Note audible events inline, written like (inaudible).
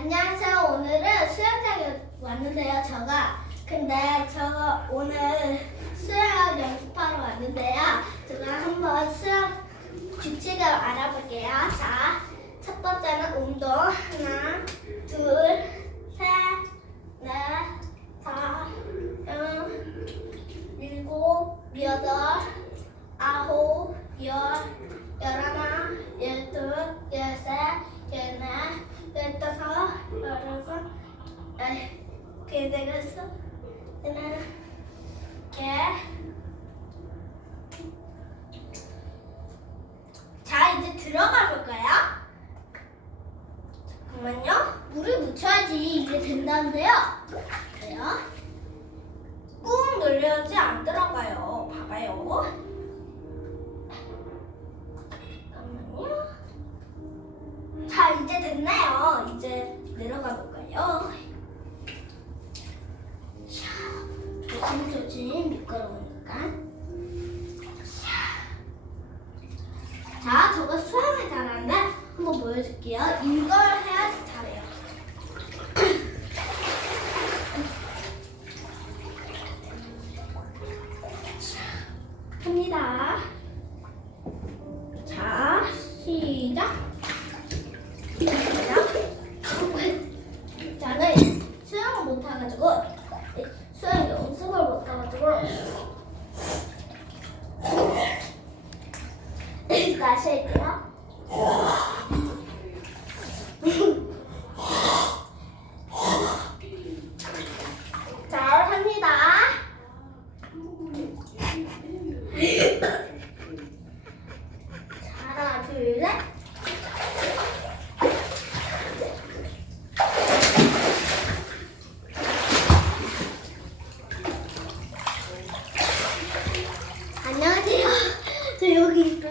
안녕하세요. 오늘은 수영장에 왔는데요. 저가 근데 저 오늘 수영 연습하러 왔는데요. 제가 한번 수영 규칙을 알아볼게요. 자, 첫 번째는 운동 하나, 둘, 셋, 넷, 다섯, 일곱, 여덟, 아홉, 열, 열하나, 열둘, 열셋, 열넷, 열다섯, 열여섯, 에이, 그게 되겠어? 그러면 이렇게 자 이제 들어가 볼까요? 잠깐만요. 물을 묻혀야지 이게 된다는데요. 그래요? 꾹 눌려야지 안 들어가요. 봐봐요. 잠깐만요. 자, 이제 됐나요? 이제 내려가 볼까요? 미끄러우니까. 자, 자, 저거 수영을 잘하는데 한번 보여줄게요. 이걸 해야지 잘해요. (coughs) 합니다. 자, 시작. 시작. (coughs) 저는 수영을 못해가지고 수영 연습을 못해가지고 다시 할게요. 잘 합니다. 하나, 둘, 셋. 안녕하세요. 저 여기 있어요.